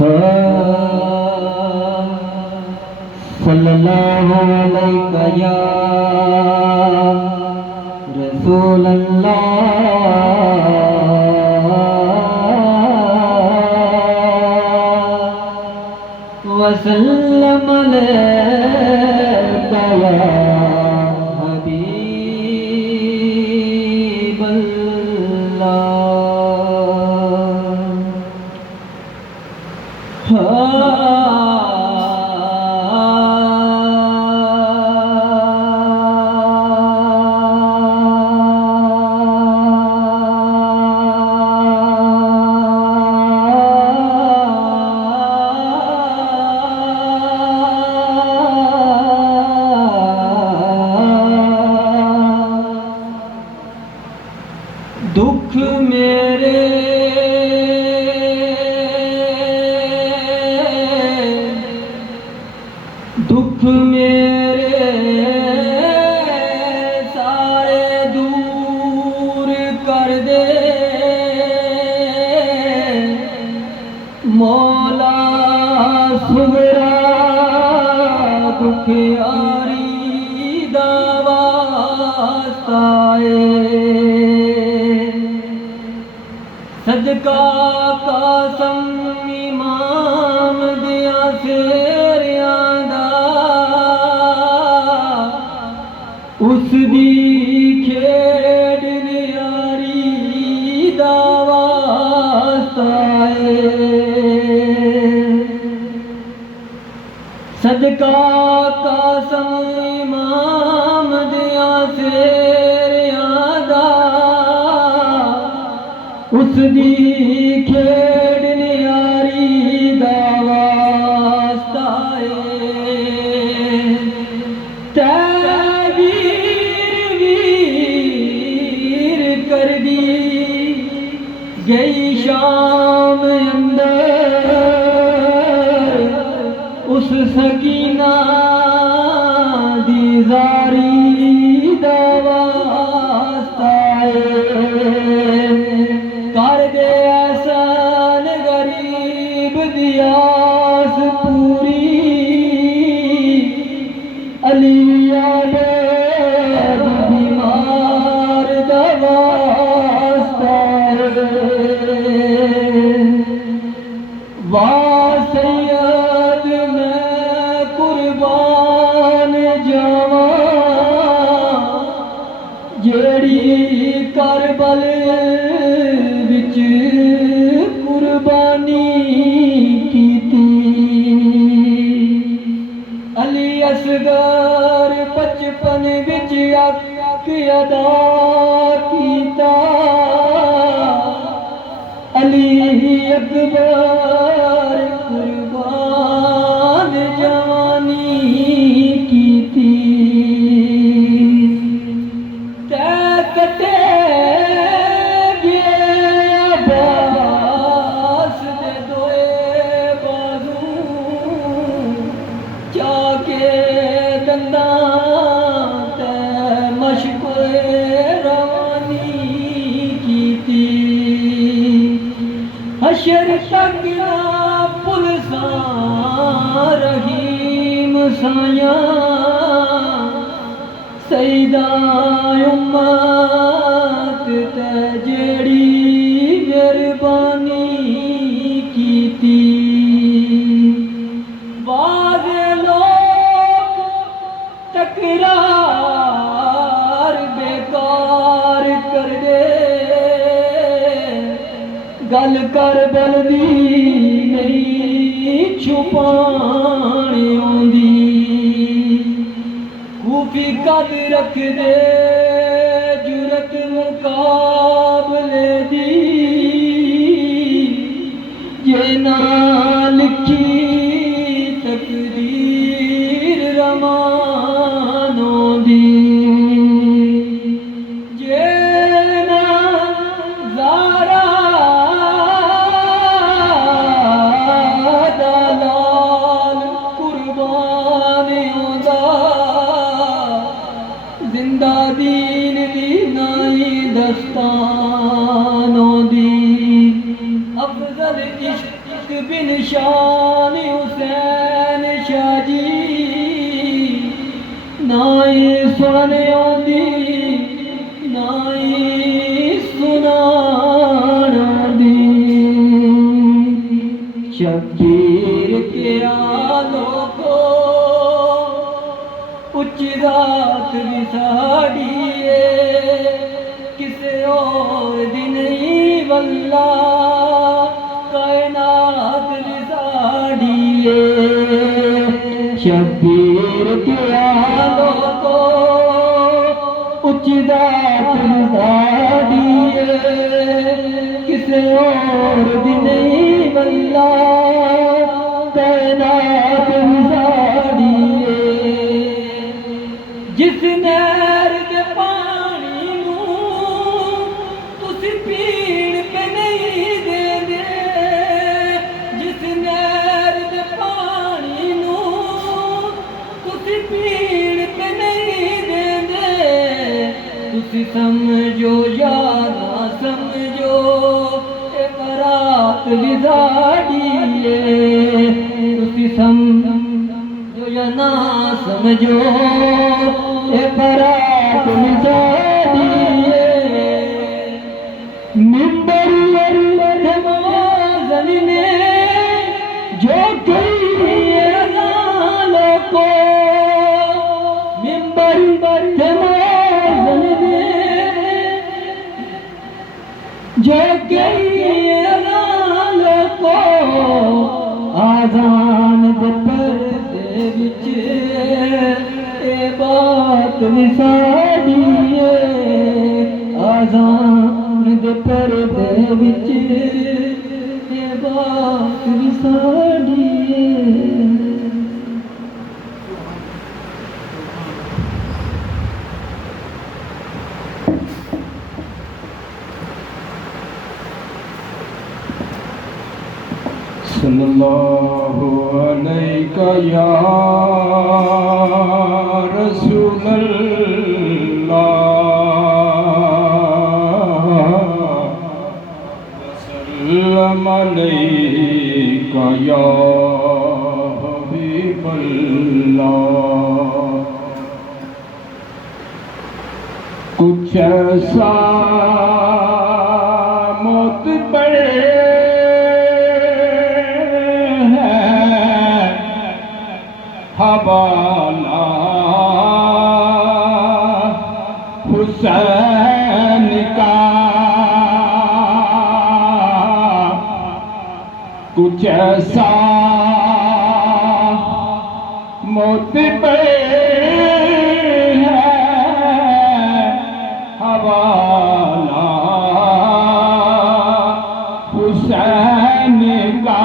صلی اللہ علیہ یا رسول اللہ وسلم علیک یا حبیب دکھ میرے سارے دور کر دے مولا صغرا دکھیاری دا واسطہ صدقہ قاسم امام دیا سیریاں دا اس دی کھیڑ نیاری دا واسطہ صدقہ قاسم امام دیا سیریاں دا اس دی کھیڑ نیاری دا واسطہ تغیر ویر کر دی گئی شام اندر اس سکینہ دی زاری دا واسطہ کر دے احسان غریب دی آس پوری علی بیمار دا واسطہ واہ سید میں قربان جاواں جیڑی کربل وچ قربانی کیتی علی اصغر 55 وچ حق ادا کیتا علی اکبر قربان جوانی کیتی تے کٹے حشر تک نہ پلساں رحیم سایاں سیدہ امت تے جیڑی مہربانی کیتی بعض لوگ تکرار بیکار کر دے گل کربل دی نہیں چھپانی ہوندی خوفی قد رکھ دے جرت مقابلے دی جے نہ لکھی تقدیر رمان ہوندی زندہ دین دی نائی دستانوں دی افضل عشق بن شان حسین شاہ جی نائی سننے آندی نائی سنان آندی شبیر کے آلوں کو اچ ذات بھی ساڑی ہے کسے اور دی نہیں واللہ کائنات بھی ساڑی ہے شبیر کے آلوں کو اچ ذات بھی ساڑی ہے کسے اور دی نہیں واللہ کائنات بھی ساڑی ہے جس نہر دے پانی نوں تسی پین پہ نہیں دے دے جس نہر دے پانی نوں تسی پین پہ نہیں دے دے تسی سمجھو یا نہ سمجھو اے برات بھی ساڑی ہے تسی سمجھو یا نہ سمجھو اے برات بھی ساڑی ہے ممبر نمازن نے جو کئی اذانوں کو ممبر نمازن نے جو کئی اذانوں کو آذان دے پردے وچ اے بات نساڑی ہے آذان دے پردے وچ اے بات نساڑی ہے صلی اللہ علیہ یا رسول اللہ وسلم علیہ یا حبیب اللہ کچھ ایسا موت پڑے حوالہ حسین کا کچھ ایسا موت پہ ہے حوالہ حسین کا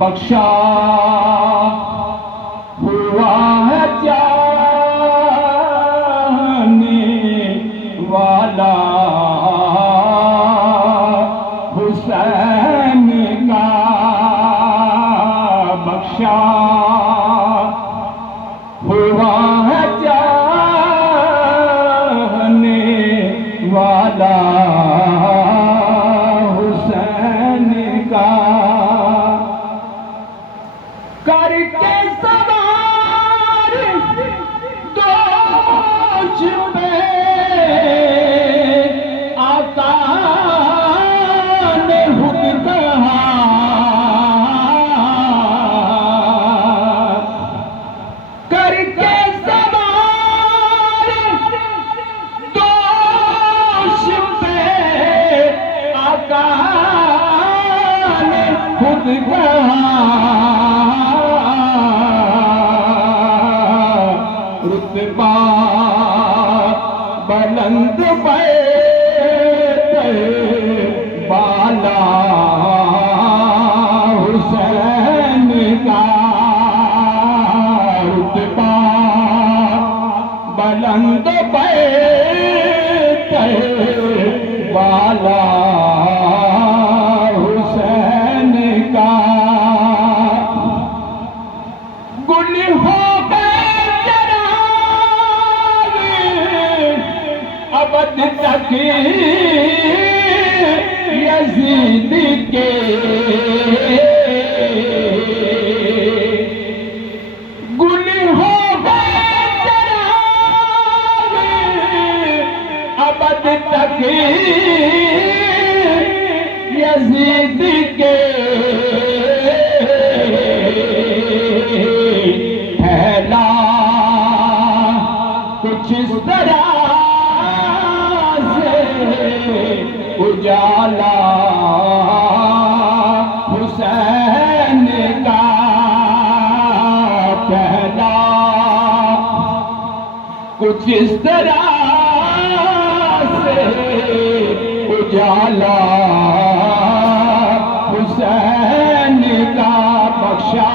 بخشا ہوا ہے جانے والا حسین کا بخشا ہوا ہے جانے والا حسین کا کر کے سوار دوش پہ آقا نے خود کہا کر کے سوار دوش پہ آقا نے خود کہا رتبہ بلند بیت بالا حسین کا رتبہ بلند بیت بالا حسین کا گل ہو ابد تک یزید کچھ اس طرح سے اجالا حسین کا پہلا، کچھ اس طرح سے اجالا حسین کا بخشا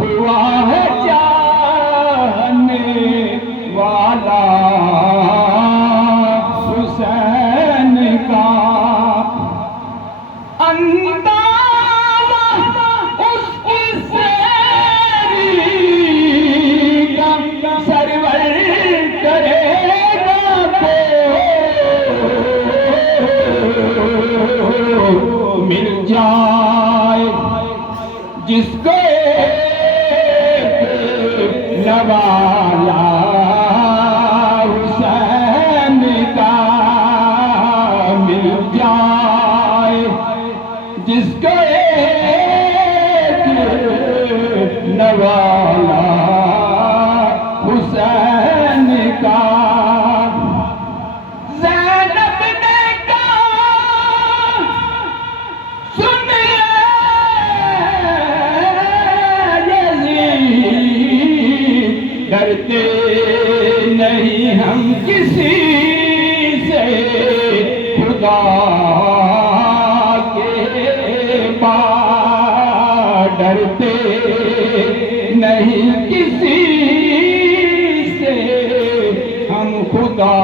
ہوا ہے جانے والا حسین کا اندازہ اس کی سیری کا سرور کرے گا تو مل جائے جس کو نوالا حسین کا، مل جائے جس کو نوالا حسین کا۔ زینب نے کہا سن یزید، ڈرتے نہیں ہم کسی سے خدا کے بعد، ڈرتے نہیں کسی سے ہم خدا